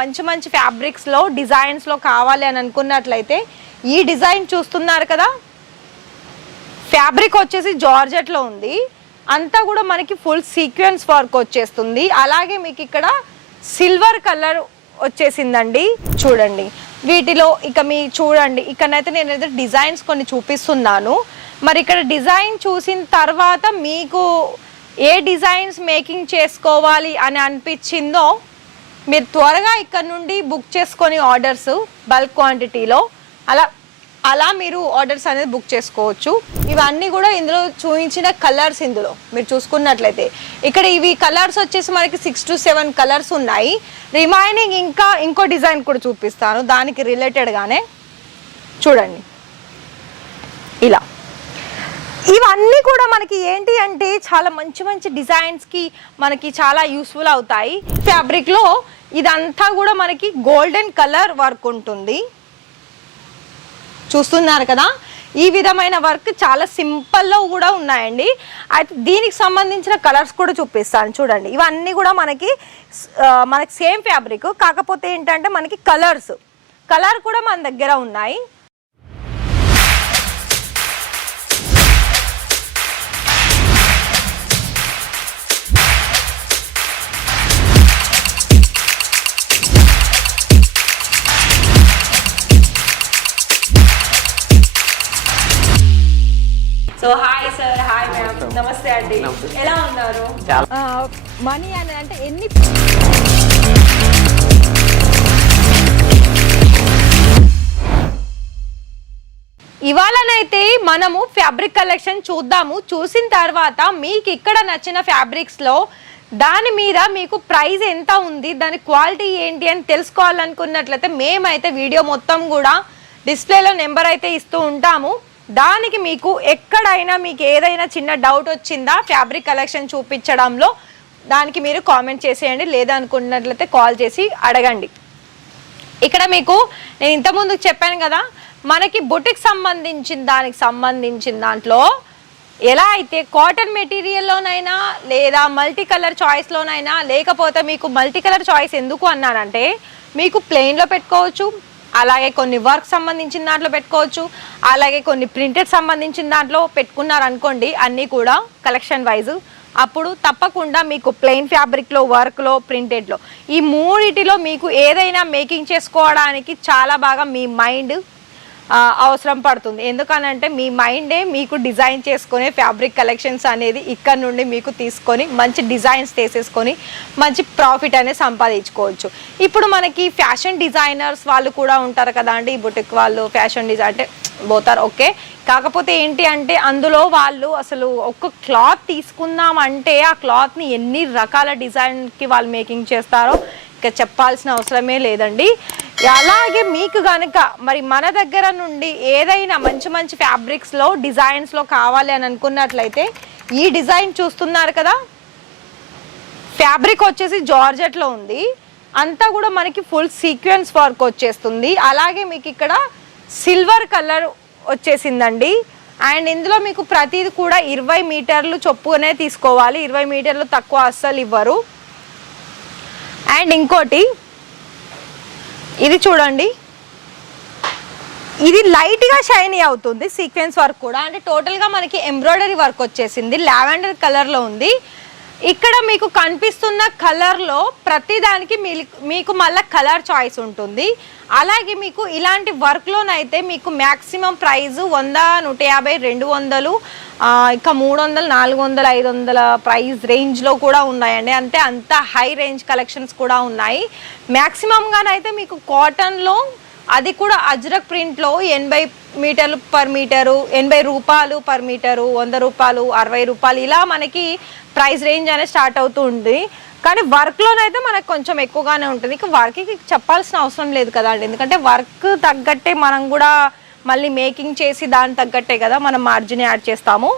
మంచి మంచి ఫ్యాబ్రిక్స్లో డిజైన్స్లో కావాలి అని అనుకున్నట్లయితే ఈ డిజైన్ చూస్తున్నారు కదా, ఫ్యాబ్రిక్ వచ్చేసి జార్జెట్లో ఉంది. అంతా కూడా మనకి ఫుల్ సీక్వెన్స్ వర్క్ వచ్చేస్తుంది. అలాగే మీకు ఇక్కడ సిల్వర్ కలర్ వచ్చేసిందండి. చూడండి వీటిలో ఇక మీ చూడండి ఇక్కడైతే నేనైతే డిజైన్స్ కొన్ని చూపిస్తున్నాను. మరి ఇక్కడ డిజైన్ చూసిన తర్వాత మీకు ఏ డిజైన్స్ మేకింగ్ చేసుకోవాలి అని అనిపించిందో మీరు త్వరగా ఇక్కడ నుండి బుక్ చేసుకొని ఆర్డర్స్ బల్క్ క్వాంటిటీలో అలా మీరు ఆర్డర్స్ అనేది బుక్ చేసుకోవచ్చు. ఇవన్నీ కూడా ఇందులో చూపించిన కలర్స్. ఇందులో మీరు చూసుకున్నట్లయితే ఇక్కడ ఇవి కలర్స్ వచ్చేసి మనకి 6 to 7 కలర్స్ ఉన్నాయి. రిమైనింగ్ ఇంకో డిజైన్ కూడా చూపిస్తాను దానికి రిలేటెడ్గానే. చూడండి ఇలా ఇవన్నీ కూడా మనకి ఏంటి అంటే చాలా మంచి మంచి డిజైన్స్కి మనకి చాలా యూస్ఫుల్ అవుతాయి. ఫ్యాబ్రిక్లో ఇదంతా కూడా మనకి గోల్డెన్ కలర్ వర్క్ ఉంటుంది. చూస్తున్నారు కదా, ఈ విధమైన వర్క్ చాలా సింపుల్లో కూడా ఉన్నాయండి. అయితే దీనికి సంబంధించిన కలర్స్ కూడా చూపిస్తాను. చూడండి ఇవన్నీ కూడా మనకి సేమ్ ఫ్యాబ్రిక్, కాకపోతే ఏంటంటే మనకి కలర్ కూడా మన దగ్గర ఉన్నాయి. So hi sir, hi ma'am, నమస్తే అండి. ఎలా ఉన్నారు? మనీ అని అంటే ఎన్ని ఇవాళనైతే మనము ఫ్యాబ్రిక్ కలెక్షన్ చూద్దాము. చూసిన తర్వాత మీకు ఇక్కడ నచ్చిన ఫ్యాబ్రిక్స్లో దాని మీద మీకు ప్రైస్ ఎంత ఉంది, దాని క్వాలిటీ ఏంటి అని తెలుసుకోవాలనుకున్నట్లయితే మేమైతే వీడియో మొత్తం కూడా డిస్ప్లేలో నెంబర్ అయితే ఇస్తూ ఉంటాము. దానికి మీకు ఎక్కడైనా మీకు ఏదైనా చిన్న డౌట్ వచ్చిందా ఫ్యాబ్రిక్ కలెక్షన్ చూపించడంలో, దానికి మీరు కామెంట్ చేసేయండి. లేదనుకున్నట్లయితే కాల్ చేసి అడగండి. ఇక్కడ మీకు నేను ఇంతకుముందు చెప్పాను కదా, మనకి బుటిక్ దానికి సంబంధించిన దాంట్లో ఎలా అయితే కాటన్ మెటీరియల్లోనైనా లేదా మల్టీ కలర్ చాయిస్లోనైనా, లేకపోతే మీకు మల్టీ కలర్ చాయిస్ ఎందుకు అన్నానంటే మీకు ప్లెయిన్లో పెట్టుకోవచ్చు, అలాగే కొన్ని వర్క్ సంబంధించిన దాంట్లో పెట్టుకోవచ్చు, అలాగే కొన్ని ప్రింటెడ్ సంబంధించిన దాంట్లో పెట్టుకున్నారనుకోండి అన్నీ కూడా కలెక్షన్ వైజ్, అప్పుడు తప్పకుండా మీకు ప్లెయిన్ ఫ్యాబ్రిక్లో, వర్క్లో, ప్రింటెడ్లో ఈ మూడిటిలో మీకు ఏదైనా మేకింగ్ చేసుకోవడానికి చాలా బాగా మీ మైండ్ అవసరం పడుతుంది. ఎందుకనంటే మీ మైండే మీకు డిజైన్ చేసుకునే ఫ్యాబ్రిక్ కలెక్షన్స్ అనేది ఇక్కడ నుండి మీకు తీసుకొని మంచి డిజైన్స్ తీసేసుకొని మంచి ప్రాఫిట్ అనేది సంపాదించుకోవచ్చు. ఇప్పుడు మనకి ఫ్యాషన్ డిజైనర్స్ వాళ్ళు కూడా ఉంటారు కదా అండి, బుటిక్ వాళ్ళు ఫ్యాషన్ డిజైన్ అంటే పోతారు ఓకే. కాకపోతే ఏంటి అంటే అందులో వాళ్ళు అసలు ఒక క్లాత్ తీసుకుందామంటే ఆ క్లాత్ని ఎన్ని రకాల డిజైన్కి వాళ్ళు మేకింగ్ చేస్తారో ఇక చెప్పాల్సిన అవసరమే లేదండి. అలాగే మీకు కనుక మరి మన దగ్గర నుండి ఏదైనా మంచి మంచి ఫ్యాబ్రిక్స్లో డిజైన్స్లో కావాలి అని అనుకున్నట్లయితే ఈ డిజైన్ చూస్తున్నారు కదా, ఫ్యాబ్రిక్ వచ్చేసి జార్జెట్లో ఉంది. అంతా కూడా మనకి ఫుల్ సీక్వెన్స్ వర్క్ వచ్చేస్తుంది. అలాగే మీకు ఇక్కడ సిల్వర్ కలర్ వచ్చేసిందండి. అండ్ ఇందులో మీకు ప్రతిది కూడా 20 మీటర్లు చొప్పునే తీసుకోవాలి, 20 మీటర్లు తక్కువ అస్సలు ఇవ్వరు. అండ్ ఇంకోటి ఇది చూడండి, ఇది లైట్గా షైనీ అవుతుంది, సీక్వెన్స్ వర్క్ కూడా. అంటే టోటల్గా మనకి ఎంబ్రాయిడరీ వర్క్ వచ్చేసింది, లావెండర్ కలర్లో ఉంది. ఇక్కడ మీకు కనిపిస్తున్న కలర్లో ప్రతిదానికి మీకు మళ్ళీ కలర్ చాయిస్ ఉంటుంది. అలాగే మీకు ఇలాంటి వర్క్లోనైతే మీకు మ్యాక్సిమం ప్రైస్ 100, 150, 200, ఇంకా 300, 400, 500 ప్రైస్ రేంజ్లో కూడా ఉన్నాయండి. అంటే అంత హై రేంజ్ కలెక్షన్స్ కూడా ఉన్నాయి. మ్యాక్సిమంగానైతే మీకు కాటన్లో అది కూడా అజ్రక్ ప్రింట్లో 80 మీటర్లు పర్ మీటరు, 80 రూపాయలు పర్ మీటరు, 100 రూపాయలు, 60 రూపాయలు ఇలా మనకి ప్రైస్ రేంజ్ అనేది స్టార్ట్ అవుతూ ఉంది. కానీ వర్క్లోనైతే మనకు కొంచెం ఎక్కువగానే ఉంటుంది. ఇక వర్క్కి చెప్పాల్సిన అవసరం లేదు కదా అండి, ఎందుకంటే వర్క్ తగ్గట్టే మనం కూడా మళ్ళీ మేకింగ్ చేసి దానికి తగ్గట్టే కదా మనం మార్జిన్ యాడ్ చేస్తాము.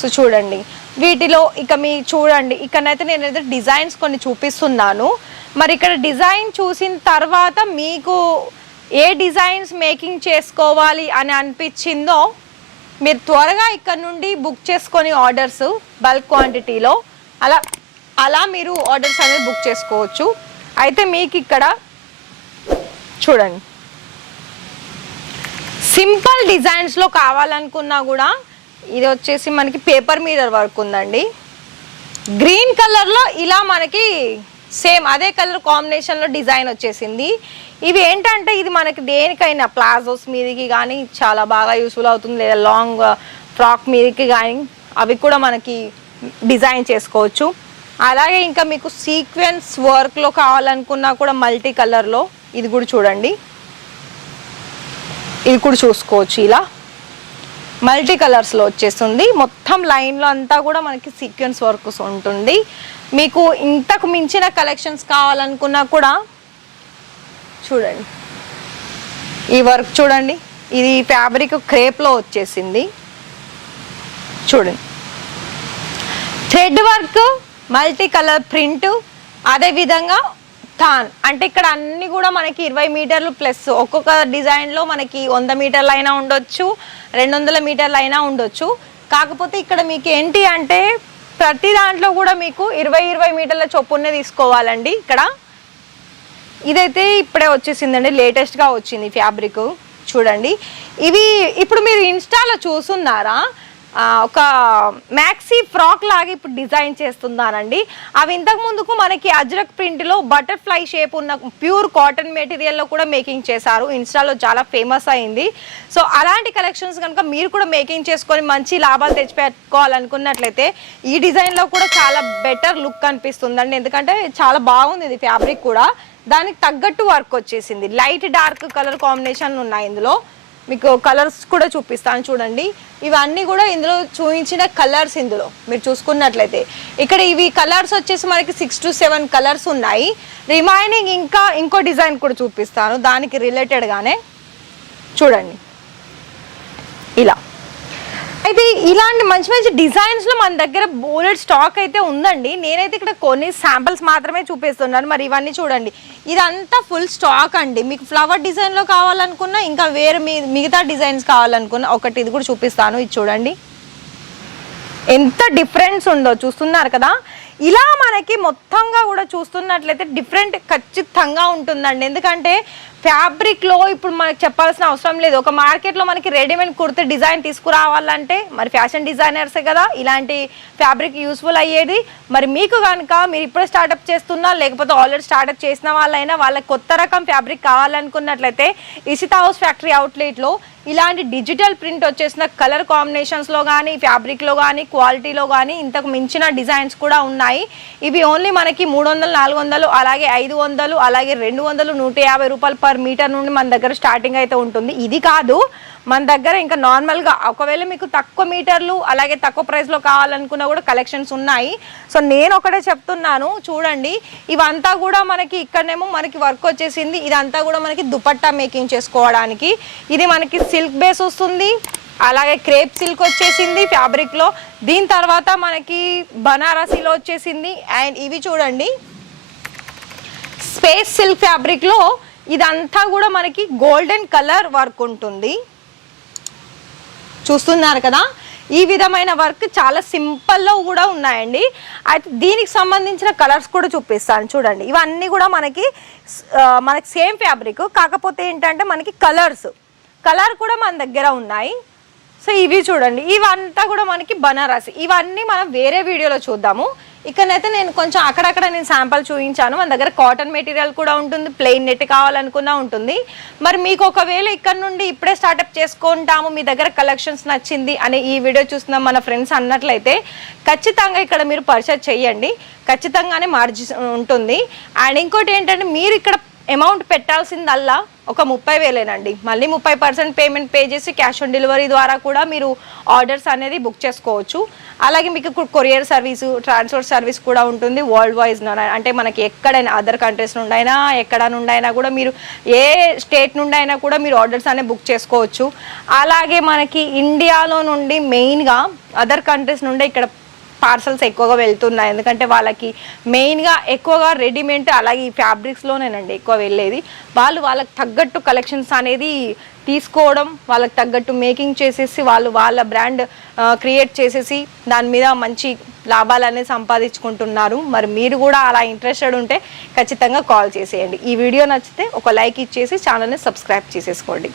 సో చూడండి వీటిలో ఇక మీ చూడండి ఇక్కడైతే నేనైతే డిజైన్స్ కొన్ని చూపిస్తున్నాను. మరి ఇక్కడ డిజైన్ చూసిన తర్వాత మీకు ఏ డిజైన్స్ మేకింగ్ చేసుకోవాలి అని అనిపించిందో మీరు త్వరగా ఇక్కడ నుండి బుక్ చేసుకొని ఆర్డర్స్ బల్క్ క్వాంటిటీలో అలా మీరు ఆర్డర్స్ అనేది బుక్ చేసుకోవచ్చు. అయితే మీకు ఇక్కడ చూడండి, సింపుల్ డిజైన్స్లో కావాలనుకున్నా కూడా ఇది వచ్చేసి మనకి పేపర్ మిర్రర్ వర్క్ ఉందండి. గ్రీన్ కలర్లో ఇలా మనకి సేమ్ అదే కలర్ కాంబినేషన్లో డిజైన్ వచ్చేసింది. ఇవి ఏంటంటే ఇది మనకి దేనికైనా ప్లాజోస్ మీదకి కానీ చాలా బాగా యూస్ఫుల్ అవుతుంది, లేదా లాంగ్ ఫ్రాక్ మీదకి కానీ అవి కూడా మనకి డిజైన్ చేసుకోవచ్చు. అలాగే ఇంకా మీకు సీక్వెన్స్ వర్క్లో కావాలనుకున్నా కూడా మల్టీ కలర్లో ఇది కూడా చూడండి, ఇది కూడా చూసుకోవచ్చు. ఇలా మల్టీ కలర్స్లో వచ్చేస్తుంది. మొత్తం లైన్లో అంతా కూడా మనకి సీక్వెన్స్ వర్క్ ఉంటుంది. మీకు ఇంతకు మించిన కలెక్షన్స్ కావాలనుకున్నా కూడా చూడండి, ఈ వర్క్ చూడండి, ఇది ఫ్యాబ్రిక్ క్రేప్లో వచ్చేసింది. చూడండి, thread work, multi colour print, అదేవిధంగా థాన్. అంటే ఇక్కడ అన్ని కూడా మనకి 20 మీటర్లు ప్లస్, ఒక్కొక్క డిజైన్లో మనకి 100 మీటర్లు అయినా ఉండొచ్చు, 200 మీటర్లు అయినా ఉండొచ్చు. కాకపోతే ఇక్కడ మీకు ఏంటి అంటే ప్రతి దాంట్లో కూడా మీకు 20 మీటర్ల చొప్పునే తీసుకోవాలండి. ఇక్కడ ఇదైతే ఇప్పుడే వచ్చేసిందండి, లేటెస్ట్గా వచ్చింది ఫ్యాబ్రిక్. చూడండి, ఇవి ఇప్పుడు మీరు ఇన్స్టాలో చూస్తున్నారా, ఒక మ్యాక్సీ ఫ్రాక్ లాగా ఇప్పుడు డిజైన్ చేస్తున్నానండి. అవి ఇంతకు ముందుకు మనకి అజ్రక్ ప్రింట్లో బటర్ఫ్లై షేప్ ఉన్న ప్యూర్ కాటన్ మెటీరియల్లో కూడా మేకింగ్ చేశారు. ఇన్స్టాలో చాలా ఫేమస్ అయింది. సో అలాంటి కలెక్షన్స్ కనుక మీరు కూడా మేకింగ్ చేసుకొని మంచి లాభాలు తెచ్చిపెట్టుకోవాలనుకున్నట్లయితే ఈ డిజైన్లో కూడా చాలా బెటర్ లుక్ అనిపిస్తుందండి. ఎందుకంటే చాలా బాగుంది ఇది ఫ్యాబ్రిక్ కూడా. దానికి తగ్గట్టు వర్క్ వచ్చేసింది. లైట్ డార్క్ కలర్ కాంబినేషన్ ఉన్నాయి ఇందులో. మీకు కలర్స్ కూడా చూపిస్తాను చూడండి. ఇవన్నీ కూడా ఇందులో చూపించిన కలర్స్. ఇందులో మీరు చూసుకున్నట్లయితే ఇక్కడ ఇవి కలర్స్ వచ్చేసి మనకి 6 to 7 కలర్స్ ఉన్నాయి. రిమైనింగ్ ఇంకో డిజైన్ కూడా చూపిస్తాను దానికి రిలేటెడ్గానే. చూడండి, ఇలా అయితే ఇలాంటి మంచి మంచి డిజైన్స్లో మన దగ్గర బోలెడ్ స్టాక్ అయితే ఉందండి. నేనైతే ఇక్కడ కొన్ని శాంపిల్స్ మాత్రమే చూపిస్తున్నాను. మరి ఇవన్నీ చూడండి, ఇదంతా ఫుల్ స్టాక్ అండి. మీకు ఫ్లవర్ డిజైన్లో కావాలనుకున్నా, ఇంకా వేరే మిగతా డిజైన్స్ కావాలనుకున్నా ఒకటి ఇది కూడా చూపిస్తాను. ఇది చూడండి ఎంత డిఫరెన్స్ ఉందో, చూస్తున్నారు కదా. ఇలా మనకి మొత్తంగా కూడా చూస్తున్నట్లయితే డిఫరెంట్ ఖచ్చితంగా ఉంటుందండి. ఎందుకంటే ఫ్యాబ్రిక్లో ఇప్పుడు మనకు చెప్పాల్సిన అవసరం లేదు. ఒక మార్కెట్లో మనకి రెడీమేడ్ కుర్తి డిజైన్ తీసుకురావాలంటే మరి ఫ్యాషన్ డిజైనర్సే కదా ఇలాంటి ఫ్యాబ్రిక్ యూస్ఫుల్ అయ్యేది. మరి మీకు కనుక మీరు ఇప్పుడే స్టార్ట్అప్ చేస్తున్నా, లేకపోతే ఆల్రెడీ స్టార్ట్అప్ చేసిన వాళ్ళైనా వాళ్ళకి కొత్త రకం ఫ్యాబ్రిక్ కావాలనుకున్నట్లయితే ఇషితా హౌస్ ఫ్యాక్టరీ అవుట్లెట్లో ఇలాంటి డిజిటల్ ప్రింట్ వచ్చేసిన కలర్ కాంబినేషన్స్లో కానీ, ఫ్యాబ్రిక్లో కానీ, క్వాలిటీలో కానీ ఇంతకు మించిన డిజైన్స్ కూడా ఉన్నాయి. ఇవి ఓన్లీ మనకి 300, 400, అలాగే 500, అలాగే 200, 150 రూపాయలు పర్ మీటర్ నుండి మన దగ్గర స్టార్టింగ్ అయితే ఉంటుంది. ఇది కాదు మన దగ్గర ఇంకా నార్మల్గా ఒకవేళ మీకు తక్కువ మీటర్లు అలాగే తక్కువ ప్రైస్లో కావాలనుకున్నా కూడా కలెక్షన్స్ ఉన్నాయి. సో నేను ఒకటే చెప్తున్నాను చూడండి, ఇవంతా కూడా మనకి ఇక్కడనేమో మనకి వర్క్ వచ్చేసింది. ఇదంతా కూడా మనకి దుపట్టా మేకింగ్ చేసుకోవడానికి. ఇది మనకి సిల్క్ బేస్ వస్తుంది, అలాగే క్రేప్ సిల్క్ వచ్చేసింది ఫ్యాబ్రిక్లో. దీని తర్వాత మనకి బనారసీలో వచ్చేసింది. అండ్ ఇవి చూడండి స్పేస్ సిల్క్ ఫ్యాబ్రిక్లో ఇదంతా కూడా మనకి గోల్డెన్ కలర్ వర్క్ ఉంటుంది. చూస్తున్నారు కదా, ఈ విధమైన వర్క్ చాలా సింపుల్లో కూడా ఉన్నాయండి. అయితే దీనికి సంబంధించిన కలర్స్ కూడా చూపిస్తాను చూడండి. ఇవన్నీ కూడా మనకి సేమ్ ఫ్యాబ్రిక్, కాకపోతే ఏంటంటే మనకి కలర్ కూడా మన దగ్గర ఉన్నాయి. సో ఇవి చూడండి, ఇవంతా కూడా మనకి బనారసి. ఇవన్నీ మనం వేరే వీడియోలో చూద్దాము. ఇక్కడైతే నేను కొంచెం అక్కడక్కడ నేను శాంపుల్ చూపించాను. మన దగ్గర కాటన్ మెటీరియల్ కూడా ఉంటుంది, ప్లెయిన్ నెట్ కావాలనుకున్నా ఉంటుంది. మరి మీకు ఒకవేళ ఇక్కడ నుండి ఇప్పుడే స్టార్ట్అప్ చేసుకుంటాము, మీ దగ్గర కలెక్షన్స్ నచ్చింది అని ఈ వీడియో చూస్తున్నాం మన ఫ్రెండ్స్ అన్నట్లయితే ఖచ్చితంగా ఇక్కడ మీరు పర్చేజ్ చేయండి. ఖచ్చితంగానే మార్జిన్ ఉంటుంది. అండ్ ఇంకోటి ఏంటంటే మీరు ఇక్కడ అమౌంట్ పెట్టాల్సిందల్లా ఒక 30,000 మళ్ళీ 30% పేమెంట్ పే చేసి క్యాష్ ఆన్ డెలివరీ ద్వారా కూడా మీరు ఆర్డర్స్ అనేది బుక్ చేసుకోవచ్చు. అలాగే మీకు కొరియర్ సర్వీసు, ట్రాన్స్పోర్ట్ సర్వీస్ కూడా ఉంటుంది వరల్డ్ వైజ్. అంటే మనకి ఎక్కడైనా అదర్ కంట్రీస్ నుండి అయినా ఎక్కడ నుండి అయినా కూడా మీరు ఏ స్టేట్ నుండి అయినా కూడా మీరు ఆర్డర్స్ అనేవి బుక్ చేసుకోవచ్చు. అలాగే మనకి ఇండియాలో నుండి మెయిన్గా అదర్ కంట్రీస్ నుండి ఇక్కడ పార్సల్స్ ఎక్కువగా వెళ్తున్నాయి. ఎందుకంటే వాళ్ళకి మెయిన్గా ఎక్కువగా రెడీమేడ్ అలాగే ఈ ఫ్యాబ్రిక్స్లోనేనండి ఎక్కువ వెళ్ళేది. వాళ్ళకి తగ్గట్టు కలెక్షన్స్ అనేది తీసుకోవడం, వాళ్ళకి తగ్గట్టు మేకింగ్ చేసేసి వాళ్ళ బ్రాండ్ క్రియేట్ చేసేసి దాని మీద మంచి లాభాలు అనేది సంపాదించుకుంటున్నారు. మరి మీరు కూడా అలా ఇంట్రెస్టెడ్ ఉంటే ఖచ్చితంగా కాల్ చేసేయండి. ఈ వీడియో నచ్చితే ఒక లైక్ ఇచ్చేసి ఛానల్ని సబ్స్క్రైబ్ చేసేసుకోండి.